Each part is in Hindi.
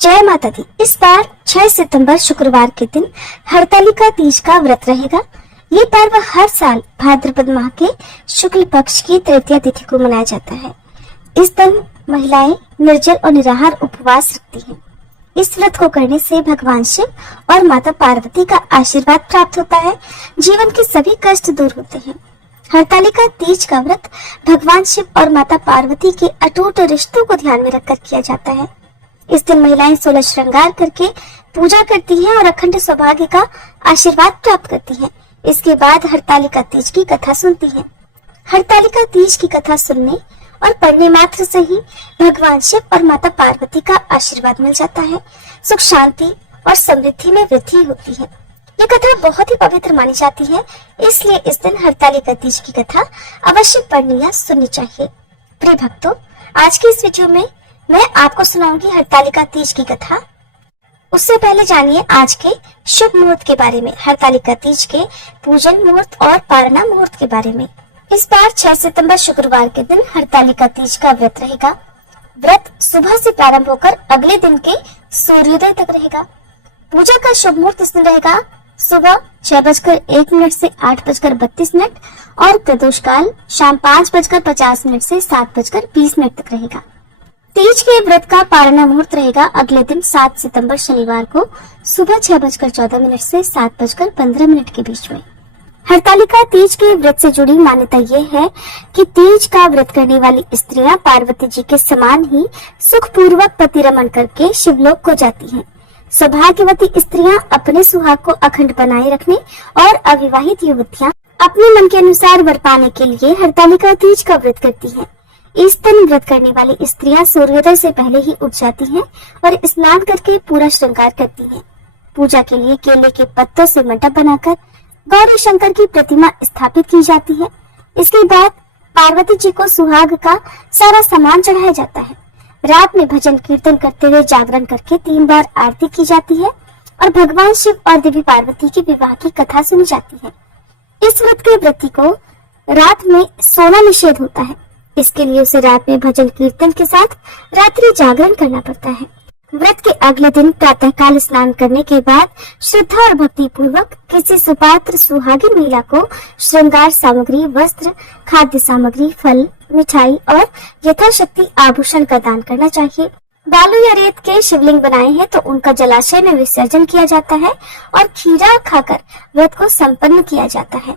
जय माता दी। इस बार 6 सितंबर शुक्रवार के दिन हरतालिका तीज का व्रत रहेगा। ये पर्व हर साल भाद्रपद माह के शुक्ल पक्ष की तृतीया तिथि को मनाया जाता है। इस दिन महिलाएं निर्जल और निराहार उपवास रखती हैं। इस व्रत को करने से भगवान शिव और माता पार्वती का आशीर्वाद प्राप्त होता है। जीवन के सभी कष्ट दूर होते हैं। हरतालिका तीज का व्रत भगवान शिव और माता पार्वती के अटूट रिश्तों को ध्यान में रखकर किया जाता है। इस दिन महिलाएं 16 श्रृंगार करके पूजा करती हैं और अखंड सौभाग्य का आशीर्वाद प्राप्त करती हैं। इसके बाद हरतालिका तीज की कथा सुनती हैं। हरतालिका तीज की कथा सुनने और पढ़ने मात्र से ही भगवान शिव और माता पार्वती का आशीर्वाद मिल जाता है। सुख शांति और समृद्धि में वृद्धि होती है। ये कथा बहुत ही पवित्र मानी जाती है, इसलिए इस दिन हरतालिका तीज की कथा अवश्य पढ़नी या सुननी चाहिए। प्रिय भक्तों, आज की इस वीडियो में मैं आपको सुनाऊंगी हरतालिका तीज की कथा। उससे पहले जानिए आज के शुभ मुहूर्त के बारे में, हरतालिका तीज के पूजन मुहूर्त और पारणा मुहूर्त के बारे में। इस बार 6 सितंबर शुक्रवार के दिन हरतालिका तीज का व्रत रहेगा। व्रत सुबह से प्रारंभ होकर अगले दिन के सूर्योदय तक रहेगा। पूजा का शुभ मुहूर्त इस दिन रहेगा सुबह 6:01 से 8:32 और प्रदोष काल शाम 5:50 से 7:20 तक रहेगा। तीज के व्रत का पारणा मुहूर्त रहेगा अगले दिन 7 सितंबर शनिवार को सुबह 6:14 से 7:15 के बीच में। हरतालिका तीज के व्रत से जुड़ी मान्यता ये है कि तीज का व्रत करने वाली स्त्रियां पार्वती जी के समान ही सुखपूर्वक पतिरमण करके शिवलोक को जाती हैं। सौभाग्यवती स्त्रियां अपने सुहाग को अखंड बनाए रखने और अविवाहित युवतियां अपने मन के अनुसार वर पाने के लिए हरतालिका तीज का व्रत करती हैं। इस दिन व्रत करने वाली स्त्रियां सूर्योदय से पहले ही उठ जाती हैं और स्नान करके पूरा श्रृंगार करती हैं। पूजा के लिए केले के पत्तों से मंडप बनाकर गौरी शंकर की प्रतिमा स्थापित की जाती है। इसके बाद पार्वती जी को सुहाग का सारा सामान चढ़ाया जाता है। रात में भजन कीर्तन करते हुए जागरण करके 3 बार आरती की जाती है और भगवान शिव और देवी पार्वती के विवाह की कथा सुनी जाती है। इस व्रत के व्रती को रात में सोना निषेध होता है, इसके लिए उसे रात में भजन कीर्तन के साथ रात्रि जागरण करना पड़ता है। व्रत के अगले दिन प्रातःकाल स्नान करने के बाद श्रद्धा और भक्ति पूर्वक किसी सुपात्र सुहागिन महिला को श्रृंगार सामग्री, वस्त्र, खाद्य सामग्री, फल, मिठाई और यथाशक्ति आभूषण का दान करना चाहिए। बालू या रेत के शिवलिंग बनाए हैं तो उनका जलाशय में विसर्जन किया जाता है और खीरा खाकर व्रत को संपन्न किया जाता है।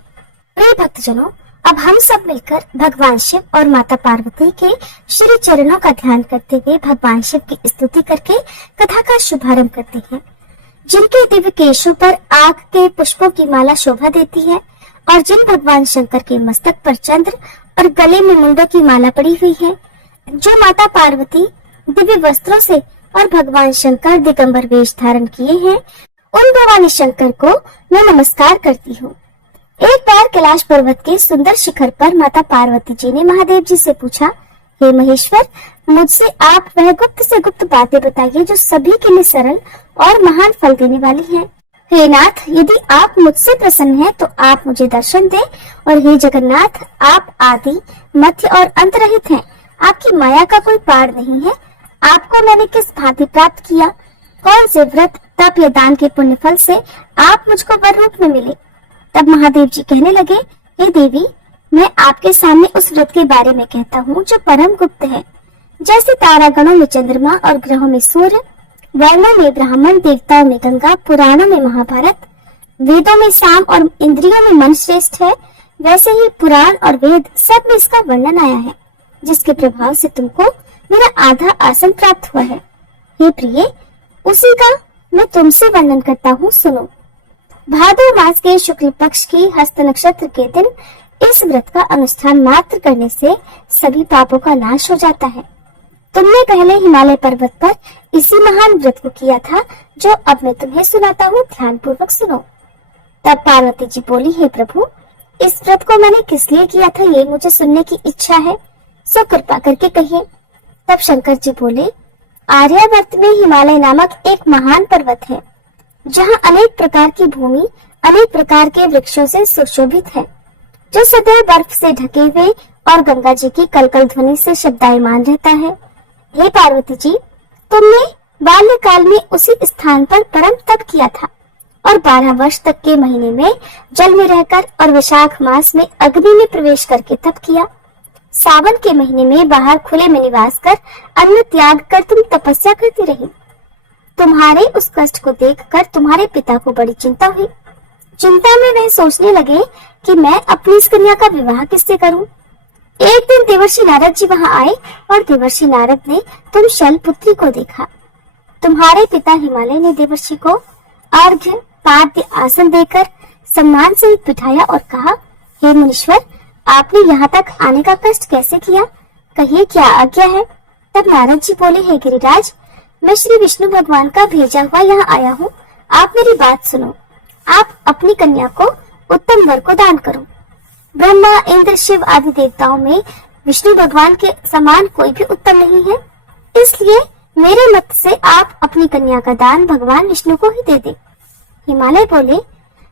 प्रिय भक्तजनों, अब हम सब मिलकर भगवान शिव और माता पार्वती के श्री चरणों का ध्यान करते हुए भगवान शिव की स्तुति करके कथा का शुभारंभ करते हैं। जिनके दिव्य केशों पर आग के पुष्पों की माला शोभा देती है और जिन भगवान शंकर के मस्तक पर चंद्र और गले में मुंडों की माला पड़ी हुई है, जो माता पार्वती दिव्य वस्त्रों से और भगवान शंकर दिगंबर वेश धारण किए हैं, उन भवानी शंकर को मैं नमस्कार करती हूँ। एक बार कैलाश पर्वत के सुंदर शिखर पर माता पार्वती जी ने महादेव जी से पूछा, हे महेश्वर, मुझसे आप वह गुप्त से गुप्त बातें बताइए जो सभी के लिए सरल और महान फल देने वाली हैं। हे नाथ, यदि आप मुझसे प्रसन्न हैं तो आप मुझे दर्शन दें, और हे जगन्नाथ, आप आदि, मध्य और अंत रहित हैं। आपकी माया का कोई पार नहीं है। आपको मैंने किस भांति प्राप्त किया? कौन से व्रत, तप या दान के पुण्य फल से आप मुझको वर रूप में मिले? तब महादेव जी कहने लगे, हे देवी, मैं आपके सामने उस व्रत के बारे में कहता हूँ जो परम गुप्त है। जैसे तारागणों में चंद्रमा और ग्रहों में सूर्य, वर्णों में ब्राह्मण, देवताओं में गंगा, पुराणों में महाभारत, वेदों में साम और इंद्रियों में मन श्रेष्ठ है, वैसे ही पुराण और वेद सब में इसका वर्णन आया है, जिसके प्रभाव से तुमको मेरा आधा आसन प्राप्त हुआ है। हे प्रिय, उसी का मैं तुमसे वर्णन करता हूँ, सुनो। भादो मास के शुक्ल पक्ष की हस्त नक्षत्र के दिन इस व्रत का अनुष्ठान मात्र करने से सभी पापों का नाश हो जाता है। तुमने पहले हिमालय पर्वत पर इसी महान व्रत को किया था, जो अब मैं तुम्हें सुनाता हूँ, ध्यान पूर्वक सुनो। तब पार्वती जी बोली, हे प्रभु, इस व्रत को मैंने किस लिए किया था ये मुझे सुनने की इच्छा है, सो कृपा करके कहिए। तब शंकर जी बोले, आर्यावर्त में हिमालय नामक एक महान पर्वत है, जहाँ अनेक प्रकार की भूमि अनेक प्रकार के वृक्षों से सुशोभित है, जो सदैव बर्फ से ढके हुए और गंगा जी की कलकल ध्वनि से शब्दायमान रहता है। हे पार्वती जी, तुमने बाल्यकाल में उसी स्थान पर परम तप किया था और 12 वर्ष तक के महीने में जल में रहकर और वैशाख मास में अग्नि में प्रवेश करके तप किया। सावन के महीने में बाहर खुले में निवास कर अन्न त्याग कर तुम तपस्या करती रही। तुम्हारे उस कष्ट को देखकर तुम्हारे पिता को बड़ी चिंता हुई। चिंता में वह सोचने लगे कि मैं अपनी इस कन्या का विवाह किससे करूं। एक दिन देवर्षि नारद जी वहां आए और देवर्षि नारद ने तुम शैलपुत्री को देखा। तुम्हारे पिता हिमालय ने देवर्षि को अर्घ्य पाद्य आसन देकर सम्मान से बिठाया और कहा, हे मुनीश्वर, आपने यहाँ तक आने का कष्ट कैसे किया, कहिए क्या आज्ञा है। तब नारद जी बोले, हे गिरिराज, मैं श्री विष्णु भगवान का भेजा हुआ यहाँ आया हूँ। आप मेरी बात सुनो। आप अपनी कन्या को उत्तम वर को दान करो। ब्रह्मा, इंद्र, शिव आदि देवताओं में विष्णु भगवान के समान कोई भी उत्तम नहीं है, इसलिए मेरे मत से आप अपनी कन्या का दान भगवान विष्णु को ही दे दे। हिमालय बोले,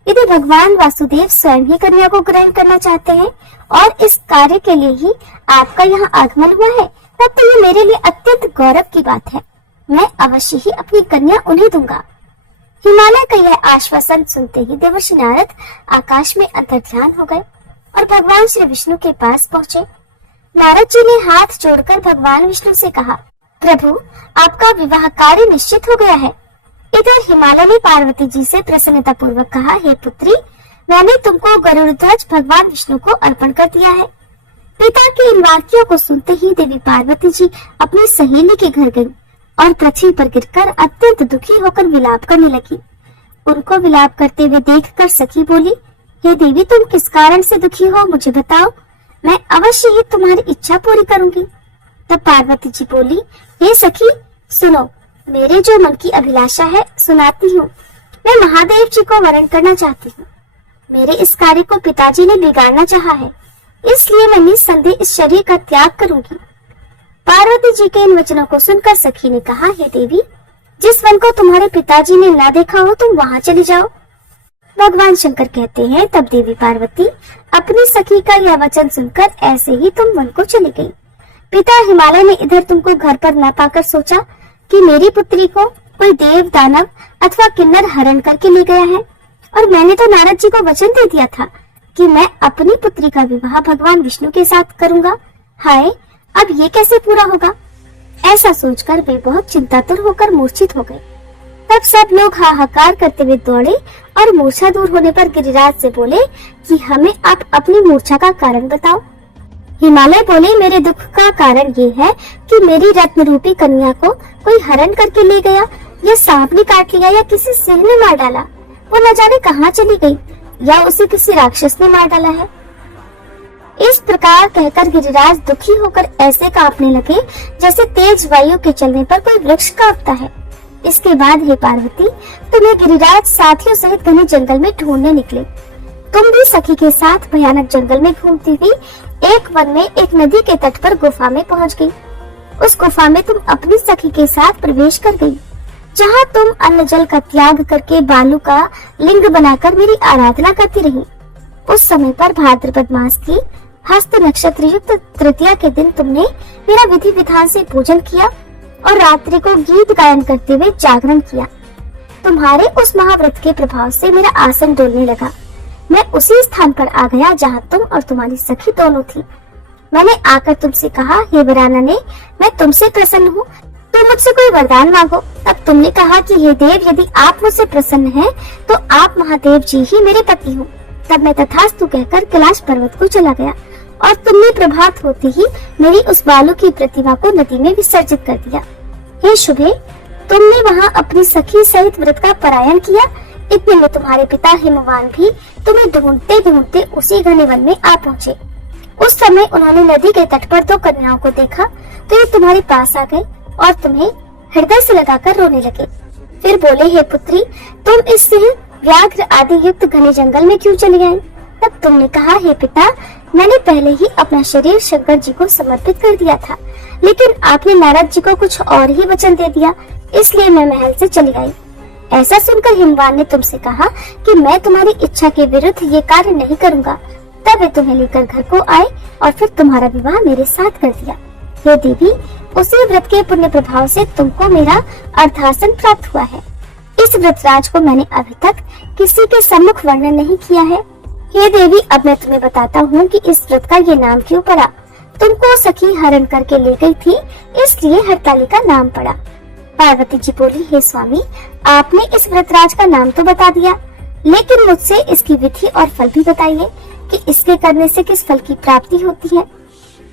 यदि भगवान वासुदेव स्वयं ही कन्या को ग्रहण करना चाहते हैं और इस कार्य के लिए ही आपका यहाँ आगमन हुआ है, तब तो ये मेरे लिए अत्यंत गौरव की बात है। मैं अवश्य ही अपनी कन्या उन्हें दूंगा। हिमालय का यह आश्वासन सुनते ही देवर्षि नारद आकाश में अंतर्ध्यान हो गए और भगवान श्री विष्णु के पास पहुँचे। नारद जी ने हाथ जोड़कर भगवान विष्णु से कहा, प्रभु, आपका विवाह कार्य निश्चित हो गया है। इधर हिमालय ने पार्वती जी से प्रसन्नता पूर्वक कहा, हे पुत्री, मैंने तुमको गरुड़ ध्वज भगवान विष्णु को अर्पण कर दिया है। पिता के इन वाक्यों को सुनते ही देवी पार्वती जी अपनी सहेली के घर गईं और पृथ्वी पर गिरकर अत्यंत दुखी होकर विलाप करने लगी। उनको विलाप करते हुए देखकर सखी बोली, हे देवी, तुम किस कारण से दुखी हो, मुझे बताओ, मैं अवश्य ही तुम्हारी इच्छा पूरी करूंगी। तब पार्वती जी बोली, हे सखी, सुनो, मेरे जो मन की अभिलाषा है सुनाती हूँ। मैं महादेव जी को वरण करना चाहती हूँ। मेरे इस कार्य को पिताजी ने बिगाड़ना चाहा है, इसलिए मैं निस्संदेह इस शरीर का त्याग करूंगी। पार्वती जी के इन वचनों को सुनकर सखी ने कहा, हे देवी, जिस वन को तुम्हारे पिताजी ने न देखा हो तुम वहां चली जाओ। भगवान शंकर कहते हैं, तब देवी पार्वती अपनी सखी का यह वचन सुनकर ऐसे ही तुम वन को चली गई। पिता हिमालय ने इधर तुमको घर पर न पाकर सोचा कि मेरी पुत्री को कोई देव, दानव अथवा किन्नर हरण करके ले गया है, और मैंने तो नारद जी को वचन दे दिया था कि मैं अपनी पुत्री का विवाह भगवान विष्णु के साथ करूंगा। हाय, अब ये कैसे पूरा होगा। ऐसा सोचकर वे बहुत चिंतातुर होकर मूर्छित हो गए। तब सब लोग हाहाकार करते हुए दौड़े और मूर्छा दूर होने पर गिरिराज से बोले कि हमें आप अपनी मूर्छा का कारण बताओ। हिमालय बोले, मेरे दुख का कारण ये है कि मेरी रत्न रूपी कन्या को कोई हरण करके ले गया, या सांप ने काट लिया, या किसी सिंह ने मार डाला। वो न जाने कहाँ चली गई, या उसे किसी राक्षस ने मार डाला है। इस प्रकार कहकर गिरिराज दुखी होकर ऐसे कांपने लगे जैसे तेज वायु के चलने पर कोई वृक्ष कांपता है। इसके बाद हे पार्वती, तुम्हें गिरिराज साथियों सहित घने जंगल में ढूंढने निकले। तुम भी सखी के साथ भयानक जंगल में घूमती हुई एक वन में एक नदी के तट पर गुफा में पहुंच गई। उस गुफा में तुम अपनी सखी के साथ प्रवेश कर गई, जहां तुम अन्न जल का त्याग करके बालू का लिंग बनाकर मेरी आराधना करती रही। उस समय पर भाद्रपद मास की हस्त नक्षत्र युक्त तृतीया के दिन तुमने मेरा विधि विधान से पूजन किया और रात्रि को गीत गायन करते हुए जागरण किया। तुम्हारे उस महाव्रत के प्रभाव से मेरा आसन डोलने लगा। मैं उसी स्थान पर आ गया जहां तुम और तुम्हारी सखी दोनों थी। मैंने आकर तुमसे कहा, हे वरानने, मैं तुमसे प्रसन्न हूँ, तुम मुझसे कोई वरदान मांगो। तब तुमने कहा कि हे देव, यदि आप मुझसे प्रसन्न हैं, तो आप महादेव जी ही मेरे पति हो। तब मैं तथास्तु कहकर कैलाश पर्वत को चला गया और तुमने प्रभात होते ही मेरी उस बालू की प्रतिमा को नदी में विसर्जित कर दिया। हे शुभे, तुमने वहाँ अपनी सखी सहित व्रत का परायण किया। इतने में तुम्हारे पिता हिमवान भी तुम्हें ढूंढते ढूंढते उसी घने वन में आ पहुँचे। उस समय उन्होंने नदी के तट पर दो कन्याओं को देखा तो ये तुम्हारे पास आ गए और तुम्हें हृदय से लगाकर रोने लगे। फिर बोले, हे पुत्री, तुम इस सिंह, व्याघ्र आदि युक्त घने जंगल में क्यों चली आई? तब तुमने कहा, हे पिता, मैंने पहले ही अपना शरीर शंकर जी को समर्पित कर दिया था, लेकिन आपने नारद जी को कुछ और ही वचन दे दिया, इसलिए मैं महल से चली आई। ऐसा सुनकर हिमवान ने तुमसे कहा कि मैं तुम्हारी इच्छा के विरुद्ध ये कार्य नहीं करूंगा। तब वे तुम्हें लेकर घर को आए और फिर तुम्हारा विवाह मेरे साथ कर दिया। हे देवी, उसी व्रत के पुण्य प्रभाव से तुमको मेरा अर्धासन प्राप्त हुआ है। इस व्रतराज को मैंने अभी तक किसी के सम्मुख वर्णन नहीं किया है। हे देवी, अब मैं तुम्हें बताता हूँ कि इस व्रत का ये नाम क्यों पड़ा। तुमको सखी हरण करके ले गई थी, इसलिए हरतालिका नाम पड़ा। पार्वती जी बोली, हे स्वामी, आपने इस व्रतराज का नाम तो बता दिया, लेकिन मुझसे इसकी विधि और फल भी बताइए कि इसके करने से किस फल की प्राप्ति होती है।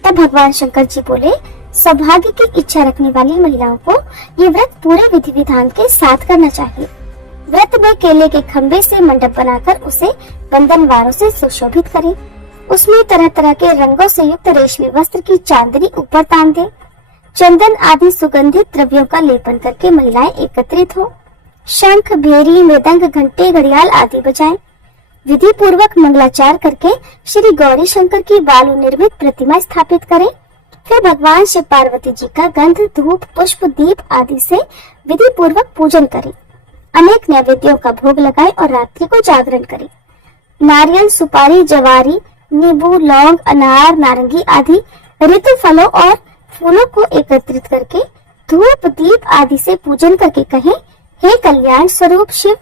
तब भगवान शंकर जी बोले, सौभाग्य की इच्छा रखने वाली महिलाओं को ये व्रत पूरे विधि विधान के साथ करना चाहिए। व्रत में केले के खम्भे से मंडप बनाकर उसे बंधनवारों से सुशोभित करें। उसमें तरह तरह के रंगों से युक्त रेशमी वस्त्र की चांदनी ऊपर तान दे। चंदन आदि सुगंधित द्रव्यों का लेपन करके महिलाएं एकत्रित हो। शंख, भेरी, मृदंग, घंटे, घड़ियाल आदि बजाएं। विधि पूर्वक मंगलाचार करके श्री गौरी शंकर की बालू निर्मित प्रतिमा स्थापित करें। फिर भगवान शिव पार्वती जी का गंध, धूप, पुष्प, दीप आदि से विधि पूर्वक पूजन करें। अनेक नैवेद्यों का भोग लगाएं और रात्रि को जागरण करें। नारियल, सुपारी, जवारी, नींबू, लौंग, अनार, नारंगी आदि ऋतु फलों और फूलों को एकत्रित करके धूप, दीप आदि से पूजन करके कहें, हे कल्याण स्वरूप शिव,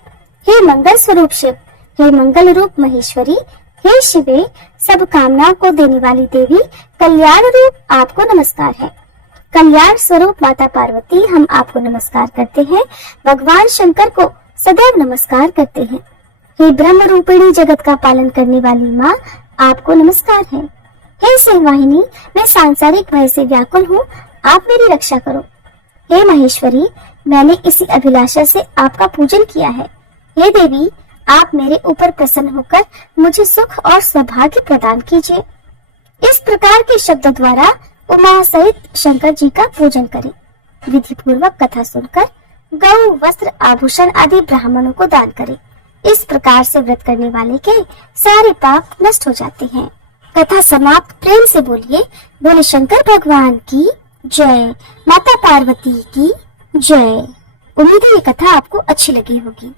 हे मंगल स्वरूप शिव, हे मंगल रूप महेश्वरी, हे शिवे, सब कामनाओं को देने वाली देवी, कल्याण रूप आपको नमस्कार है। कल्याण स्वरूप माता पार्वती, हम आपको नमस्कार करते हैं। भगवान शंकर को सदैव नमस्कार करते हैं। हे ब्रह्म रूपिणी, जगत का पालन करने वाली माँ, आपको नमस्कार है। हे सिंहवाहिनी, मैं सांसारिक भय से व्याकुल हूँ, आप मेरी रक्षा करो। हे महेश्वरी, मैंने इसी अभिलाषा से आपका पूजन किया है। हे देवी, आप मेरे ऊपर प्रसन्न होकर मुझे सुख और सौभाग्य प्रदान कीजिए। इस प्रकार के शब्दों द्वारा उमा सहित शंकर जी का पूजन करें। विधि पूर्वक कथा सुनकर गौ, वस्त्र, आभूषण आदि ब्राह्मणों को दान करें। इस प्रकार से व्रत करने वाले के सारे पाप नष्ट हो जाते हैं। कथा समाप्त। प्रेम से बोलिए, बोले शंकर भगवान की जय, माता पार्वती की जय। उम्मीद है ये कथा आपको अच्छी लगी होगी।